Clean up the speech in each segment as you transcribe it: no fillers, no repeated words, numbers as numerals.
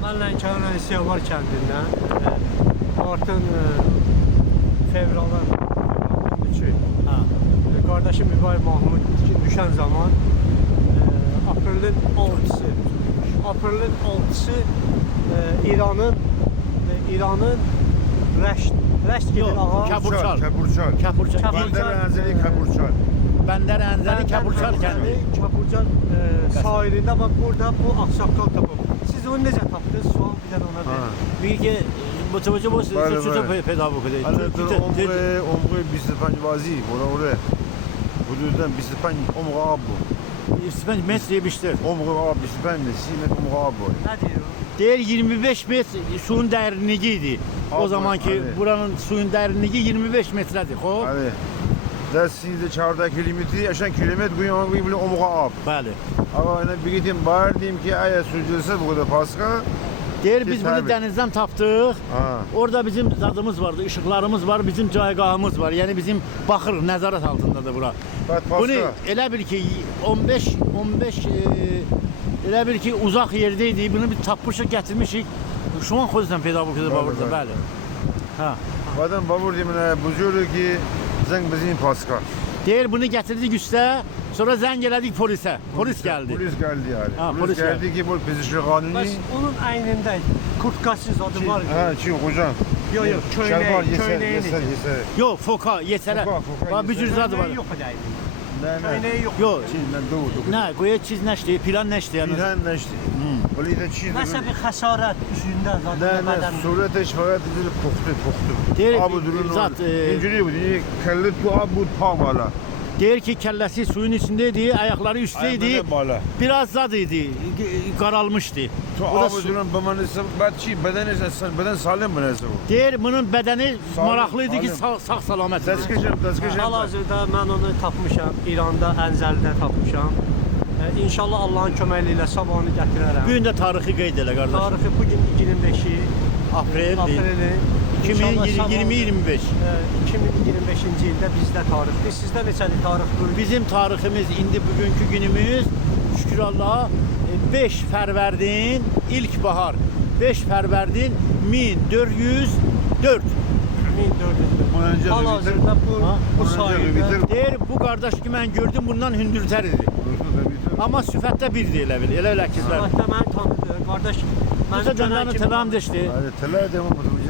Ben Lənkəran Siyavar kəndindən Martın fevralın 13-ü qardaşım İbrahim Mahmud düşən zaman aprelin 6-sı İranın Rəşt gedir ağa. Kəburçal. Bəndər Ənzəli Kəburçal. Bəndər Ənzəli Kəburçal kəndi. Kəburçal sahilində bak burada bu aksaqqal tapıb. Siz onu necə tapdınız? Sual bilen ona verin. میگه متوجه باشید چطور پیدا بکنید عمق 25 وازی oraya hududdan 25 عمق آب bu. 25 metre بیشتر. عمق آب 25 metre عمق آب bu. Ne diyor? Değer 25 metre suyun derinliğiydi. O zamanki evet. buranın suyun derinliği 25 metredir. Hop. Hani destiğinde 14 kilometre, yaşan kilometre bu yana bir عمق آب. Bəli. Ama hani bir gideyim bağır diyeyim ki eğer sucuysa bu kadar paska. Değer biz bunu Tabii. denizden tapdıq. Ha. Orada bizim zadımız vardı, ışıklarımız var, bizim caygahımız var. Yani bizim bakır nəzarət altındadır bura. Bunu elə bil ki 15 elə bil ki uzaq yerdeydi. Bunu bir tapmışıq, gətirmişik. Şu an xozdan pedagogda babırda, bəli. Ha. Badam babur diyeyim ne bucuğu ki zeng bizim paska. Değer bunu getirdik üste. Sonra zəng elədik polisə. Polis geldi. Polis geldi yani. Ha, polis geldi geldi. ki bu fiziki kanuni. Bak onun aynında kurtkasız adı var. Ha çiğ hocam. Yok Şalvar köyneğini. yeser. Yok foka, yesələ. Foka, Bir cür zadı var. Yok edeyim. Ne Köyneği yok. Yok. Çiğden doğduk. Ne, qoya çiz nəşdi, plan nəşdi yəni. Bilen ne işte. Böyle de çiğ. Mesela bir hasaret üstünde zaten Ne beden. surete şfakat edilip koktu. Deyir, Abi durun. zat, İnciri bu. Kelli tu abu pamala. Deyir ki kəlləsi suyun içindeydi, ayakları üstteydi. Ayakları bağlı. Biraz zad idi, qaralmışdı. Tu Bu da abu durun bamanısı batçı beden salim mi neyse bu? Deyir bunun bədəni Sağlam, maraqlıydı ki sağlam. sağ salamet. Daskışım. Hal-hazırda mən onu tapmışam, İranda, Ənzəlidə tapmışam. İnşallah Allah'ın köməkliyi ilə sabahını gətirərəm. Bu gün də tarixi qeyd elə qardaş. Tarixi bugün 25'i Aprel apreli 2020-25. 2025-ci ildə bizdə tarixdir. Sizdə neçədir tarix bölgü? Bizim tariximiz indi bugünkü günümüz şükür Allah'a 5 Fərvərdin ilk bahar. 5 Fərvərdin 1404. 1400. Hal-hazırda bu sahildə Deyir bu qardaş ki mən gördüm bundan hündürtər idi. Amma süfətdə bir deyil elə əkizlər. Hatta mən tanıdım. Qardaş Məndə göndərini təbəm deşdi. Hadi tela devam edelim.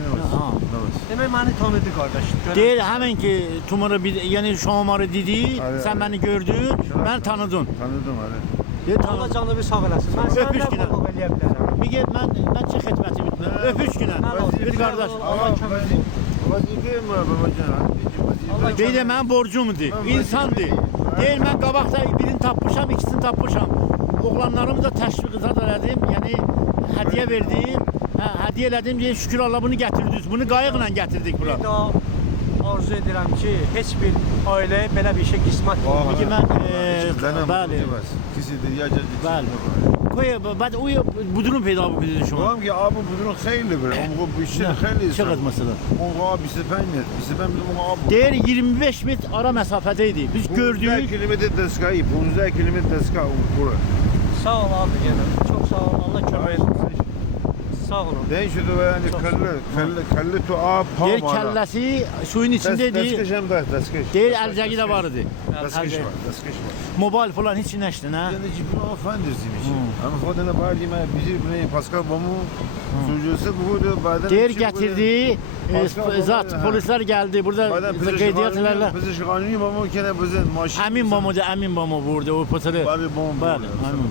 Demək məni tanıdı qardaş. Deyir həmin ki Tumara yəni Şomarı dedi, sən məni gördün, mən tanıdın. Tanıdım hadi. Deyir Allah tanıdım. canını bir sağ eləsin. Mən Öpüş səndən günə. qulluq eləyə bilərəm. Bir get mən çıx xidməti bitmə. Öpüş günə. Bir qardaş. Allah köməkliyi. Vazife mi babacan? Deyir də mənim borcumdur, insandır. Deyir mən qabaqda birini tapmışam, ikisini tapmışam. Oğlanlarımı da təşviq elədim, yəni hədiyyə verdim. Hədiyyə elədim deyə şükür Allah bunu gətirdiniz. Bunu qayıqla gətirdik bura. Bir daha arzu edirəm ki, heç bir ailəyə belə bir şey qismət Peki mən bəli. Kisidir ya cacı. Bəli. Koy bəd o budunu peyda bu dedi şuma. Tamam ki abi budurun xeyli bir. Umğu bu işin xeyli. Çıx etməsələr. Umğu abi sepəndə. Sepəm bizim abi. Deyir 25 metr ara məsafədə idi. Biz 15 gördük. kilometre deskayı, 15 kilometre deska bura. Sağ ol abi yenə. Çox sağ ol. Allah kömək etsin. Sağ olun. Değişiyor da yani kallı tu a Deyir pamala. kəlləsi suyun içindeydi. Deskış hem de deskış. Deyir əlcəgi də var idi. Deskış var, deskış var. Mobil falan heç nəşdi, nə? Yani cipini efendisiymiş. Ama fadına bari ma bizi buraya Pascal Bamu sucusu bu da bazen Deyir gətirdi. Zat polislər gəldi. Burada qeydiyyat elərlər. Bizi şıqanını Bamu kene bizim maşın. Əmin Bamu da, Əmin Bamu vurdu o pıtırı. Bari Bamu. Bəli, əmin.